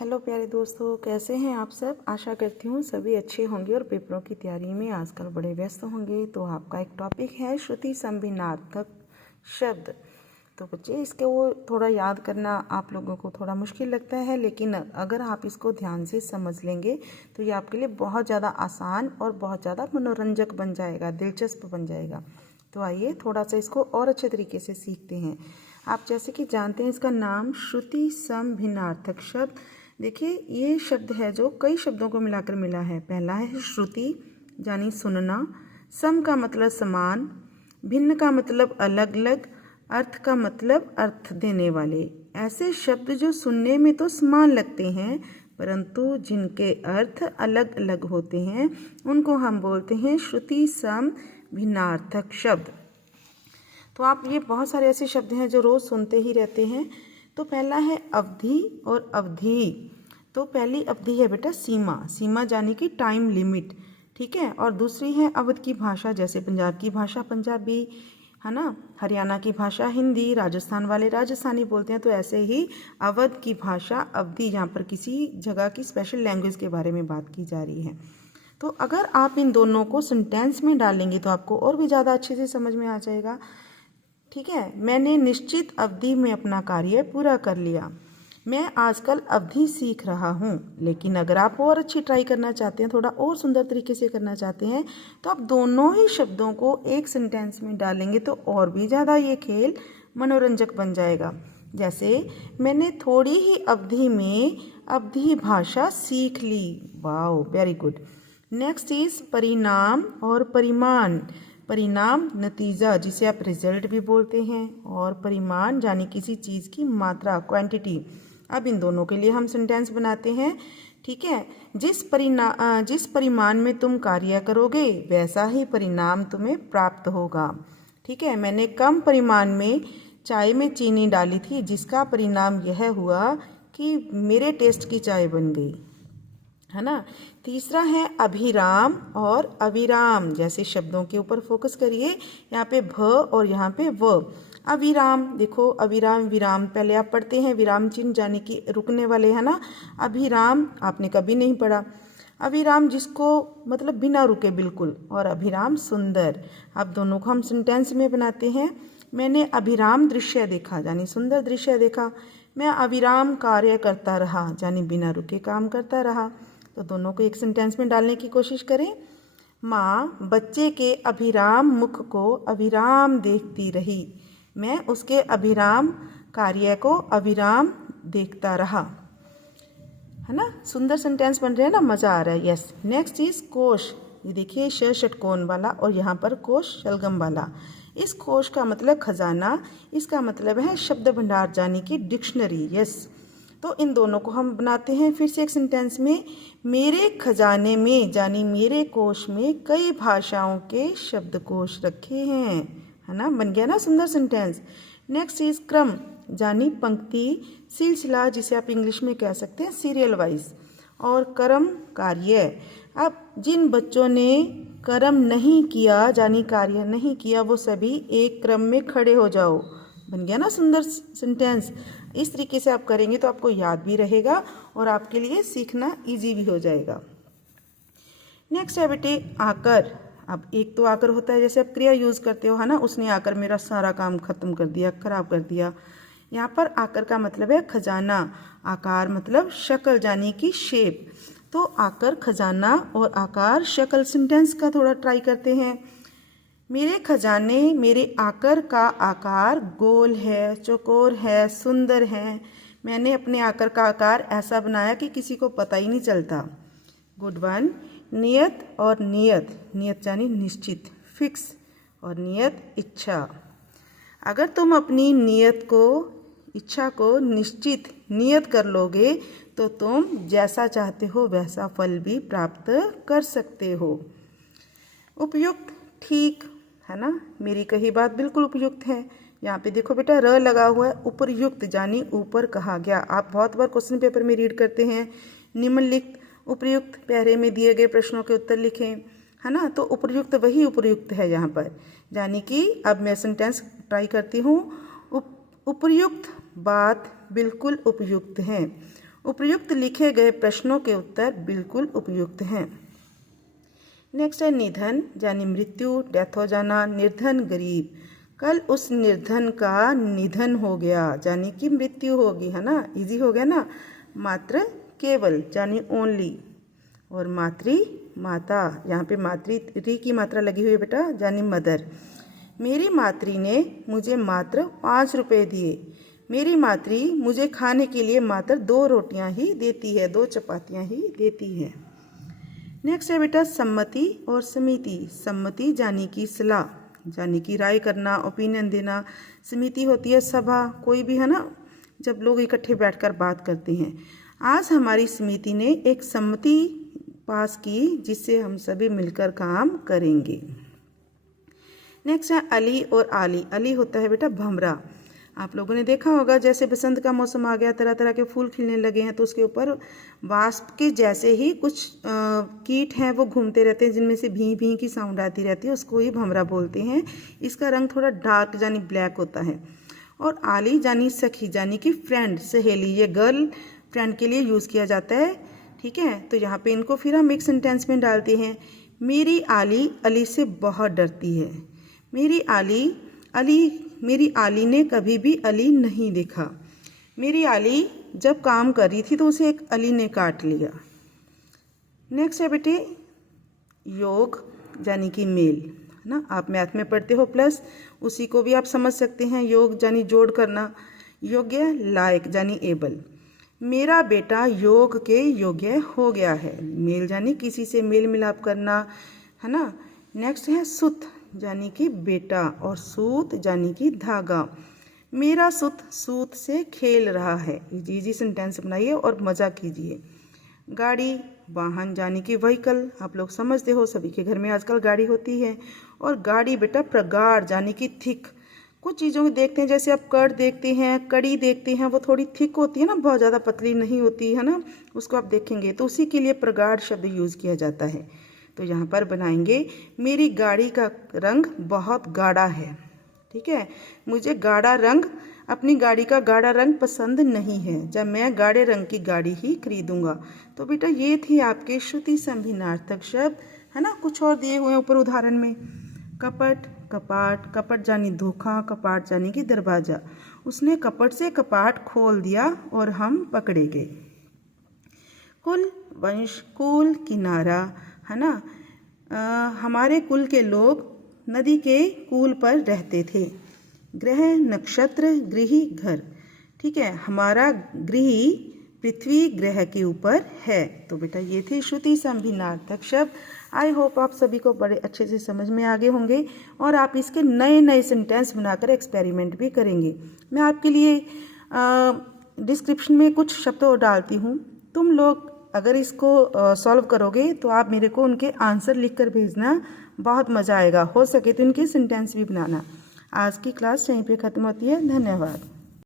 Hello प्यारे दोस्तों, कैसे हैं आप सब। आशा करती हूँ सभी अच्छे होंगे और पेपरों की तैयारी में आजकल बड़े व्यस्त होंगे। तो आपका एक टॉपिक है श्रुति संभिन्नार्थक शब्द। तो बच्चे इसके वो थोड़ा याद करना आप लोगों को थोड़ा मुश्किल लगता है, लेकिन अगर आप इसको ध्यान से समझ लेंगे तो ये आपके लिए बहुत ज़्यादा आसान और बहुत ज़्यादा मनोरंजक बन जाएगा, दिलचस्प बन जाएगा। तो आइए थोड़ा सा इसको और अच्छे तरीके से सीखते हैं। आप जैसे कि जानते हैं इसका नाम श्रुति संभिन्नार्थक शब्द। देखिए ये शब्द है जो कई शब्दों को मिलाकर मिला है। पहला है श्रुति यानी सुनना, सम का मतलब समान, भिन्न का मतलब अलग अलग, अर्थ का मतलब अर्थ देने वाले। ऐसे शब्द जो सुनने में तो समान लगते हैं परंतु जिनके अर्थ अलग अलग होते हैं उनको हम बोलते हैं श्रुति सम भिन्नार्थक शब्द। तो आप ये बहुत सारे ऐसे शब्द हैं जो रोज़ सुनते ही रहते हैं। तो पहला है अवधि और अवधि। तो पहली अवधि है बेटा सीमा, सीमा यानी कि टाइम लिमिट, ठीक है। और दूसरी है अवध की भाषा, जैसे पंजाब की भाषा पंजाबी है ना, हरियाणा की भाषा हिंदी, राजस्थान वाले राजस्थानी बोलते हैं। तो ऐसे ही अवध की भाषा अवधि, यहाँ पर किसी जगह की स्पेशल लैंग्वेज के बारे में बात की जा रही है। तो अगर आप इन दोनों को सेंटेंस में डालेंगे तो आपको और भी ज़्यादा अच्छे से समझ में आ जाएगा, ठीक है। मैंने निश्चित अवधि में अपना कार्य पूरा कर लिया। मैं आजकल अवधि सीख रहा हूँ। लेकिन अगर आप और अच्छी ट्राई करना चाहते हैं, थोड़ा और सुंदर तरीके से करना चाहते हैं, तो आप दोनों ही शब्दों को एक सेंटेंस में डालेंगे तो और भी ज़्यादा ये खेल मनोरंजक बन जाएगा। जैसे मैंने थोड़ी ही अवधि में अवधि भाषा सीख ली। Wow, very good. Next is परिणाम और परिमाण। परिणाम नतीजा, जिसे आप रिजल्ट भी बोलते हैं, और परिमाण यानी किसी चीज़ की मात्रा, क्वांटिटी। अब इन दोनों के लिए हम सेंटेंस बनाते हैं, ठीक है। जिस परिमाण में तुम कार्य करोगे वैसा ही परिणाम तुम्हें प्राप्त होगा, ठीक है। मैंने कम परिमाण में चाय में चीनी डाली थी जिसका परिणाम यह हुआ कि मेरे टेस्ट की चाय बन गई, है ना। तीसरा है अभिराम और अविराम। जैसे शब्दों के ऊपर फोकस करिए, यहाँ पे भ और यहाँ पे व। अविराम, देखो अविराम विराम पहले आप पढ़ते हैं, विराम चिन्ह यानी कि रुकने वाले, है ना। अभिराम आपने कभी नहीं पढ़ा। अविराम जिसको मतलब बिना रुके बिल्कुल, और अभिराम सुंदर। अब दोनों को हम सेंटेंस में बनाते हैं। मैंने अभिराम दृश्य देखा यानी सुंदर दृश्य देखा। मैं अविराम कार्य करता रहा यानी बिना रुके काम करता रहा। तो दोनों को एक सेंटेंस में डालने की कोशिश करें। माँ बच्चे के अभिराम मुख को अविराम देखती रही। मैं उसके अभिराम कार्य को अविराम देखता रहा, है ना। सुंदर सेंटेंस बन रहे हैं ना, मज़ा आ रहा है। यस। नेक्स्ट इज कोश। ये देखिए श षटकोण वाला और यहाँ पर कोश शलगम वाला। इस कोश का मतलब खजाना, इसका मतलब है शब्द भंडार यानी कि डिक्शनरी। यस। तो इन दोनों को हम बनाते हैं फिर से एक सेंटेंस में। मेरे खजाने में यानी मेरे कोश में कई भाषाओं के शब्दकोश रखे हैं, है ना। बन गया ना सुंदर सेंटेंस। नेक्स्ट इज क्रम यानी पंक्ति, सिलसिला, जिसे आप इंग्लिश में कह सकते हैं सीरियल वाइज, और कर्म कार्य। अब जिन बच्चों ने कर्म नहीं किया यानी कार्य नहीं किया वो सभी एक क्रम में खड़े हो जाओ। बन गया ना सुंदर सेंटेंस। इस तरीके से आप करेंगे तो आपको याद भी रहेगा और आपके लिए सीखना इजी भी हो जाएगा। नेक्स्ट है बेटे आकर। अब एक तो आकर होता है, जैसे आप क्रिया यूज़ करते हो, है ना। उसने आकर मेरा सारा काम खत्म कर दिया, खराब कर दिया। यहाँ पर आकर का मतलब है खजाना। आकार मतलब शक्ल यानी कि शेप। तो आकर खजाना और आकार शक्ल सेंटेंस का थोड़ा ट्राई करते हैं। मेरे खजाने मेरे आकर का आकार गोल है, चौकोर है, सुंदर है। मैंने अपने आकर का आकार ऐसा बनाया कि किसी को पता ही नहीं चलता। Good one. नियत और नियत, नियत यानी निश्चित, फिक्स, और नियत इच्छा। अगर तुम अपनी नियत को, इच्छा को निश्चित नियत कर लोगे तो तुम जैसा चाहते हो वैसा फल भी प्राप्त कर सकते हो। उपयुक्त, ठीक, है ना। मेरी कही बात बिल्कुल उपयुक्त है। यहाँ पे देखो बेटा र लगा हुआ है, उपरयुक्त यानी ऊपर कहा गया। आप बहुत बार क्वेश्चन पेपर में रीड करते हैं निम्नलिखित उपयुक्त पहरे में दिए गए प्रश्नों के उत्तर लिखें, है ना। तो उपयुक्त वही उपयुक्त है यहाँ पर, यानी कि अब मैं सेंटेंस ट्राई करती हूँ। उपयुक्त बात बिल्कुल उपयुक्त है। उपर्युक्त लिखे गए प्रश्नों के उत्तर बिल्कुल उपयुक्त हैं। नेक्स्ट है निधन यानी मृत्यु, डेथ हो जाना। निर्धन गरीब, कल उस निर्धन का निधन हो गया यानी कि मृत्यु होगी, है ना, इजी हो गया ना। मात्र केवल यानी ओनली, और मातृ माता, यहाँ पे मातृ की मात्रा लगी हुई है बेटा यानी मदर। मेरी मातृ ने मुझे मात्र 5 रुपये दिए। मेरी मातृ मुझे खाने के लिए मात्र 2 रोटियां ही देती है, 2 चपातियां ही देती है। नेक्स्ट है बेटा सम्मति और समिति। सम्मति यानी कि सलाह, यानी कि राय करना, ओपिनियन देना। समिति होती है सभा, कोई भी, है ना, जब लोग इकट्ठे बैठकर बात करते हैं। आज हमारी समिति ने एक सम्मति पास की जिससे हम सभी मिलकर काम करेंगे। नेक्स्ट है अली और आली। अली होता है बेटा भंवरा। आप लोगों ने देखा होगा जैसे बसंत का मौसम आ गया, तरह तरह के फूल खिलने लगे हैं, तो उसके ऊपर वास्प के जैसे ही कुछ कीट हैं वो घूमते रहते हैं, जिनमें से भी भी की साउंड आती रहती है, उसको ही भंवरा बोलते हैं। इसका रंग थोड़ा डार्क यानी ब्लैक होता है। और आली यानी सखी यानी कि फ्रेंड, सहेली, ये गर्ल फ्रेंड के लिए यूज़ किया जाता है। ठीक है, तो यहाँ पे इनको फिर हम एक सेंटेंस में डालते हैं। मेरी आली अली से बहुत डरती है। मेरी आली ने कभी भी अली नहीं देखा। मेरी आली जब काम कर रही थी तो उसे एक अली ने काट लिया। नेक्स्ट है बेटे योग यानी कि मेल, है ना। आप मैथ में पढ़ते हो प्लस, उसी को भी आप समझ सकते हैं। योग यानी जोड़ करना। योग्य लायक यानी एबल। मेरा बेटा योग के योग्य हो गया है। मेल यानी किसी से मेल मिलाप करना, है ना। नेक्स्ट है सुत यानी कि बेटा, और सूत यानी कि धागा। मेरा सुत सूत से खेल रहा है। इजी सेंटेंस बनाइए और मज़ा कीजिए। गाड़ी वाहन यानी कि व्हीकल, आप लोग समझते हो, सभी के घर में आजकल गाड़ी होती है। और गाड़ी बेटा प्रगाढ़ यानी कि थिक। कुछ चीज़ों को देखते हैं, जैसे आप कड़ देखते हैं, कड़ी देखते हैं, वो थोड़ी थिक होती है ना, बहुत ज़्यादा पतली नहीं होती है ना, उसको आप देखेंगे तो उसी के लिए प्रगाढ़ शब्द यूज़ किया जाता है। तो यहाँ पर बनाएंगे मेरी गाड़ी का रंग बहुत गाढ़ा है। ठीक है, मुझे गाढ़ा रंग, अपनी गाड़ी का गाढ़ा रंग पसंद नहीं है, जब मैं गाढ़े रंग की गाड़ी ही खरीदूंगा। तो बेटा ये थी आपके श्रुति संभिन्नार्थक शब्द, है ना। कुछ और दिए हुए ऊपर उदाहरण में। कपट, कपाट। कपट यानी धोखा, कपाट यानी कि दरवाजा। उसने कपट से कपाट खोल दिया और हम पकड़े गए। कुल वंश, कुल किनारा, है ना। हमारे कुल के लोग नदी के कूल पर रहते थे। ग्रह, नक्षत्र, गृही, घर। ठीक है, हमारा गृह पृथ्वी ग्रह के ऊपर है। तो बेटा ये थे श्रुति संभिन्नार्थक शब्द। आई होप आप सभी को बड़े अच्छे से समझ में आ गए होंगे और आप इसके नए नए सेंटेंस बनाकर एक्सपेरिमेंट भी करेंगे। मैं आपके लिए डिस्क्रिप्शन में कुछ शब्द और डालती हूँ। तुम लोग अगर इसको सॉल्व करोगे तो आप मेरे को उनके आंसर लिखकर भेजना, बहुत मज़ा आएगा। हो सके तो इनके सेंटेंस भी बनाना। आज की क्लास यहीं पे ख़त्म होती है। धन्यवाद।